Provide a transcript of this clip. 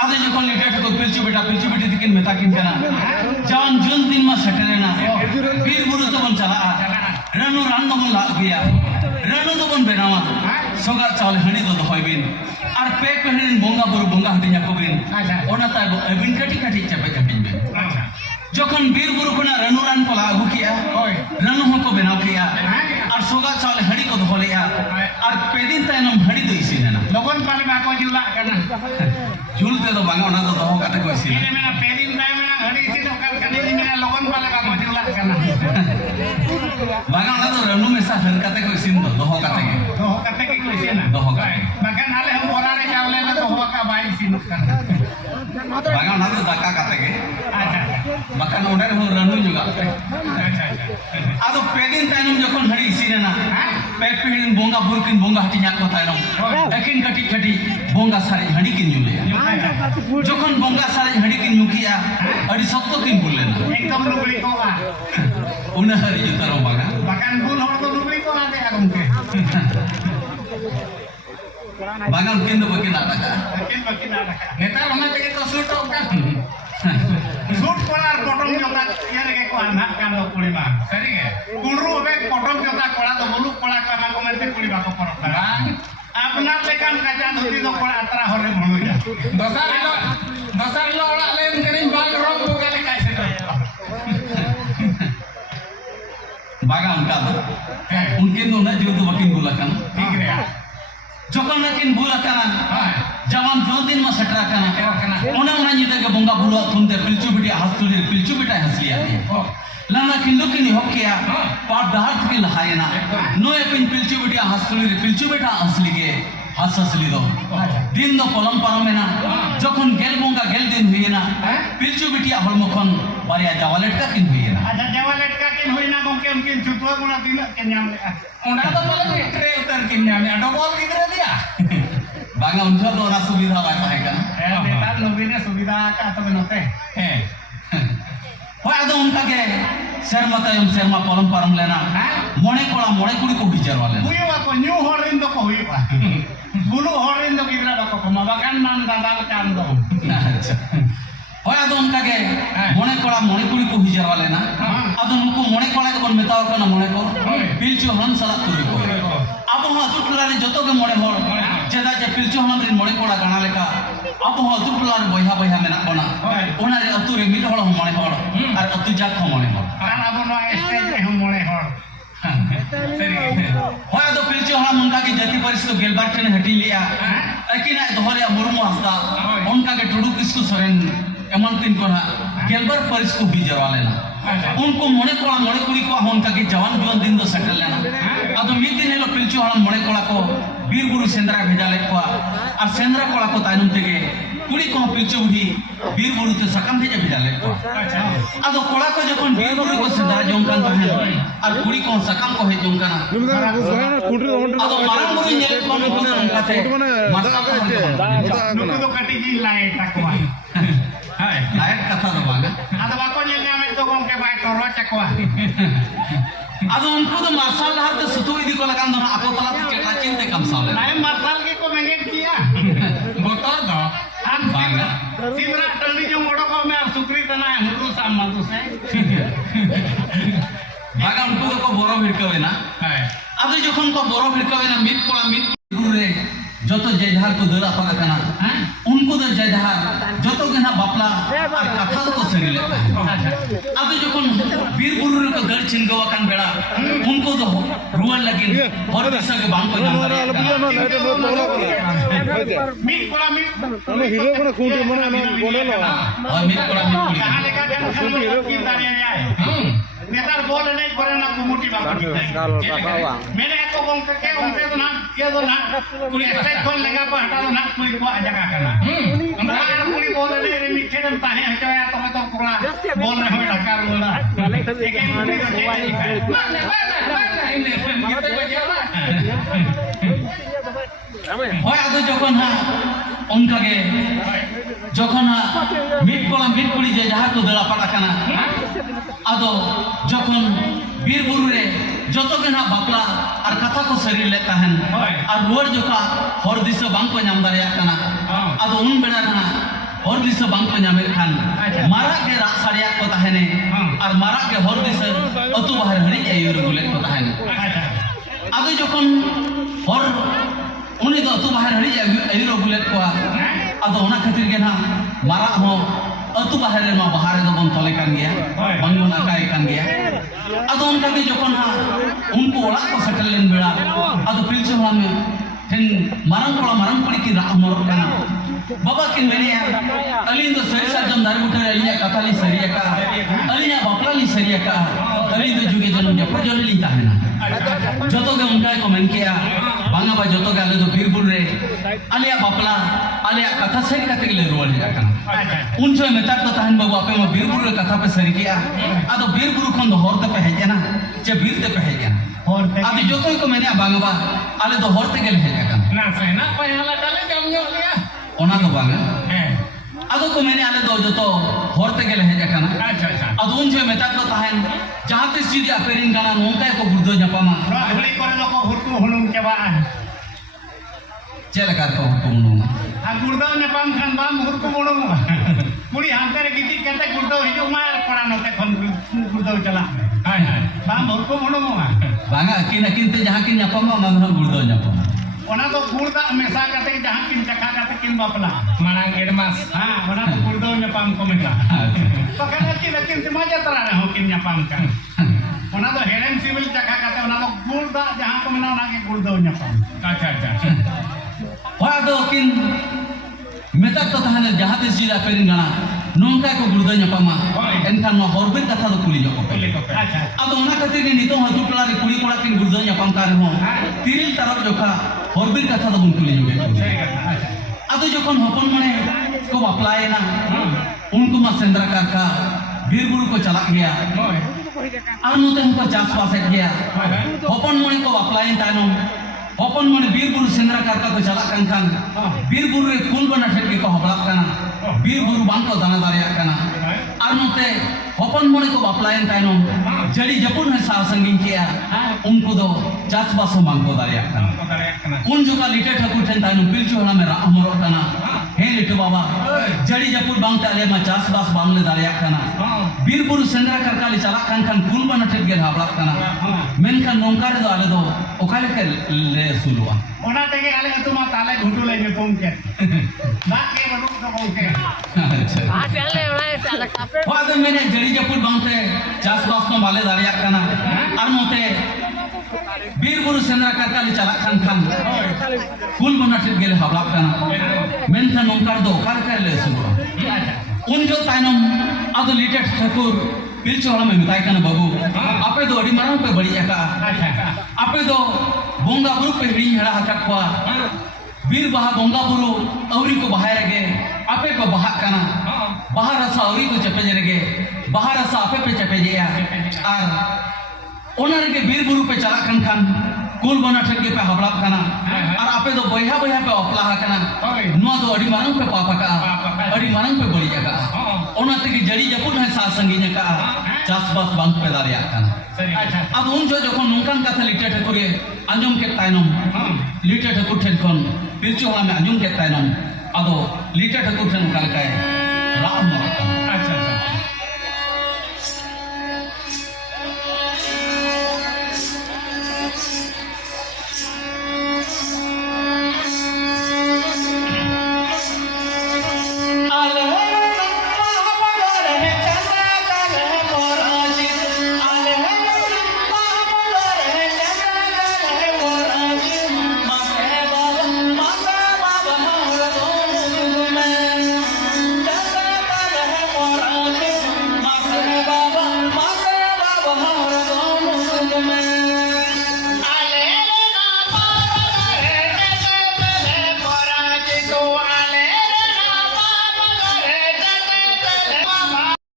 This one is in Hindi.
आदे जखन लेटर को पिलचू बेटी दिकिन मेता किन कना जान जून दिन मा सेटरेना बीर बुरु तो बन चला रनु रान दो बन ला गया रनु तो बन बेनावा सोगा चावल हनी दो होइबिन और पेक पहनिन बोंगा बुरु बोंगा हटिया कोबिन ओना ता अबिन कटी कटी चपे कटिन बे जखन बीर बुरु कोना रनु रान को ला अगु किया रनु हो को बेनाव किया और सोगा चावल हनी को धो लिया और पेदिन तायनम हनी दो इसी ना लोगन पाले बाको जुला करना झूलते तो बांगा ओना तो दो काटे को इसी ini mena pedin tay mena hari isi to kan kan ini mena logon pale ba mo jula kana बांगा ओना तो रनु में सा हर काटे को इसी दो काटे के ko isi na दो काटे bahkan ale hum ora re chawle na to ho ka bai isi nuk kana बांगा ओना तो दाका काटे के acha मकान ओडर हो रनु जुगा acha आदो पेदिन तायनम जखन हरी इसी ना पेक पेदिन बोंगा बुरकिन बोंगा हटिया को तायनम एकिन कटी कटी बोंगा सारे हडी किन जुले जखन बोंगा सारे हडी किन मुखिया अड़ी सत्तो किन बोले ना ekdom lubri ko ba उन्हें हरी जुतारो बांगा bahkan bul hor to lubri ko ate agumke बांगा उनकिन दो बकिन आता का makin ada netar ona tege to suit kan suit kolar potong jota ya re ko anak kan do kuli ma sari ge kunru be potong jota kola do buluk kola kana ko mente kuli ba ko porok barang apna lekan kaca dhuti do kola atra hore bhulu ja dosar lo ola lem kenin bag rong buka le kaise to बांगा उनका उनकिन दो ना जो तो बकिन बोला kan ठीक रे जखन नकिन बोला kana जवान जो दिन में सटरा kana ओना ओना निदा के बोंगा बुला थुनते पिलचू बिटिया हसतुली पिलचू बिटा हसलिया लाना किंदो किन होकिया पाप दार्थ के लहायना नो एपिन पिलचू बिटिया हसतुली पिलचू बिटा हसली के हसली दो दिन दो पलम पारमेना जखन गेल बोंगा गेल दिन हुईना पिलचू बिटिया हलमखन बारिया जावालेट का किन हुईना अच्छा jawalet ka kin hoina gongke unkin jutwa guna tina ken nyam ona to bole tre utar kin nyam ada bol gidra dia बांगा उनका तो ना सुविधा बाय पाए का netar nobine subida ka to benote होय आदो उनका के शर्मा तायम शर्मा पलम पारम लेना मोणे कोड़ा मोणे कुड़ी को बिचार वाले huyo ba ko new horin do ko huyo ba bulu horin do gidra ba ko ma bakan man dadal kan do अच्छा होय आदो उनका के मोणे कोड़ा मोणे कुड़ी को बिचार वाले ना आदो नुको मोणे कोड़ा के बन मेताव को ना मोणे को पिलचू हन सला तुरी को अब हो दुटला रे जतो के मोणे होर जेदा जे पिलचू हन रे मोणे कोड़ा गाना लेका अब हो दुटला रे बहिहा बहिहा मेना कोना ओना रे अतु रे मिल होड़ मोणे होड़ और अतु जाक हो मोणे होड़ kan abo no stage re hum mole hor सरी होय आदो पिलचू हन उनका के जाति परिस तो गेलबार ठने हटी लिया अकिना दोहलिया मुरुमु हस्ता उनका के टुडू किसको सरेन एमन तीन को ना गेलबार परिस को बीजर वाले ना उनको मोणे कोड़ा मोणे कुड़ी को उनका के जवान जीवन दिन दो सेटल लेना आदो मिद दिन हेलो पिलचू हन मोणे कोड़ा को बीर गुरु सेंद्रा भेजा ले को और सेंद्रा कोड़ा को तायनम तेगे कुड़ी को पिलचू बुढ़ी बीर गुरु ते सकम भेजा ले को आदो कोड़ा को जखन बीर गुरु को सेंद्रा जोंकान तो है और कुड़ी को सकम को है जोंकाना आदो मारन गुरु नेल को उनका ते मरसा को nuku do kati ji lai takwa hai लायक कथा तो बांगा ada ba ko nyel nyame to gongke bai toro chakwa आदो उनको तो मार्शल हार तो सुतु इदी को लगान दो आपो तला चेटा चिंते कम साले nae marsal ke ko mengen kia बोतर दो an Banga simra tandi jo modo ko me sukri tana huru sama tu se बांगा उनको तो को बोरो भिड़कवे ना hai आदो जखन को बोरो भिड़कवे ना मिट कोला मिट गुरु रे जतो जयधार को दला पगा कना उनको तो जयधार जतो के ना बापला और कथा को सरी लेता आदो जखन वीर गुरु रे को गड़ छिनगवा कान बेड़ा उनको तो रुवन लगिन और दिशा के बांग को mit kola mit hero ko na khunti mane na bonelo और मिट कोला मिट कुड़ी kahan leka kan ki tanya ay netar bol nahi kore na kumuti ba mere ko gongke to na ke do na kuri stage kon lega pa hata do na kuri ko aja ka kana na kuri bol nahi re mithe dan tahe hachaya tome to kola bol nahi hoy dhakar bola eken kuri to je mana ini kita bajala होय आदो जखन हा उनका के जखन हा मिट कोला मिट कुड़ी जे जहार को दला पड़ा कना आदो जखन वीर गुरु रे जतो के ना बापला और कथा को शरीर ले ताहन और रोड जोका हर दिशा बांग को नाम दारिया कना आदो उन बेड़ा ना hor disa bang ko nyamel khan marak ke rak sariak ko tahene ar marak ke hor disa atu bahar hari ayur bulet ko tahene ado jokon hor uni do atu bahar hari ayur bulet ko ado ona khatir ge na marak ho atu bahar ma bahar do bon tole kan gaya bang mon akai kan gaya ado onka ge jokon ha unko orak ko settle len bela ado pilchu hame ten marang kuli ki rak morok kana Bapa kin mene alin do sari sajam dar buta alinya katali sariya ka alinya bapla li sariya ka alin do juge janum ja projon li ta hena joto ge unka ko men kiya banga ba joto ge ale do birbur re aliya bapla aliya katha sari ka tegile rol ja kana unjo metak to tahan babu ape ma birbur re katha pe sari kiya ado birbur khon do horte pe hejena je birte pe hejena horte adi joto ko mene banga ba ale do horte gel heja kana na sena pa hala dale jam nyok liya ona do banga ado ko mene ale do joto horte gele heja kana ado unje metak to tahen jahan te sidi aperin kana nongka ko burdo nyapama holi kore loko hurtu hunung ke baan chela kar ko hunung a burdo nyapam khan bam hurtu hunung puri hantere giti kete burdo hijo mar pora note khon burdo chala hai bam hurtu hunung banga kin te jahan kin nyapama na burdo nyapama ona to kurda mesa kate jahan kin cakha kate kin bapla manang edmas ha ona to kurda nyapam ko meta pakana kin semaja tarana ho kin nyapam kan ona to heren civil cakha kate ona to kurda jahan ko mena ona ke kurda nyapam acha wa do kin metak to tahane jahan te sida perin gana nongka ko burdo nyapama enkan no horbit katha do kuli joko acha ado ona khatir ni nito hatu pala re kuli kola kin burdo nyapam kar ho tiril taraf jokha horbit katha do bun kuli joge ado jokon hopon mane ko baplaye na unku ma sendra karka bir buru ko chalak gaya ar note unko chas bas ek gaya hopon mane ko baplaye tanom hopon mane bir buru sendra karka ko chalak kan bir buru re kul bana thek ko hoblak kana bir buru bang ko dana dare kana ar note hopon mane ko baplaye tanom jadi japun hai sa sangin kiya unko do chas bas mang ko dare kana उन जो का लिटे ठाकुर ठन तानु पिलचु हला में राह मरो तना हे लिटु बाबा जड़ी जपुर बांग ताले मा चास बास बांग ले दारिया kana बीरपुर सेंद्रा करकाली चला kan कुल बना ठेक गेल हाबला kana मेन kan नोंकार दो आले दो ओकाले के ले सुलुआ ona tege ale tuma tale घुटू ले में तुम के ना के बडू तो ओके आ पहले ओला तले कापे बाद मैंने जड़ी जपुर बांग ते चास बास नो वाले दारिया kana ar mote Birpur Shendra करकाली चला kan कुल बना ठेक गेल हाबला kana मेन kan नोंकार दो ओकाले के ले सुलुआ उन जो ताइनम आदो लिटे ठाकुर पिलचु हला में मिताई kana बाबू आपे दो अड़ी मारम पे बड़ी एका आपे दो बोंगा बुरु पे हिड़ी हड़ा हकट को बीर बहा बोंगा बुरु औरी को बहाय रगे आपे को बहा kana बहा रसा औरी को चपे जरगे बहा रसा आपे पे चपे जेया और ओनर के बीर बुरु पे चला kan कुल बना ठगे पे हबला kana और आपे दो बहिया बहिया पे अपला kana नो दो अड़ी मारम पे पापा का अड़ी मारम पे बड़ी एका ओना तक जड़ी जपुन है सा संगीने का चासबास बांग पे दारिया kana अब उन जो जखन नोंकान कथा लिटे ठकुरे आंजम के ताइनम लिटे ठकुर ठेन खन पिलचु हला में आंजम के ताइनम अदो लिटे ठकुर ठेन कालकाय राम मरका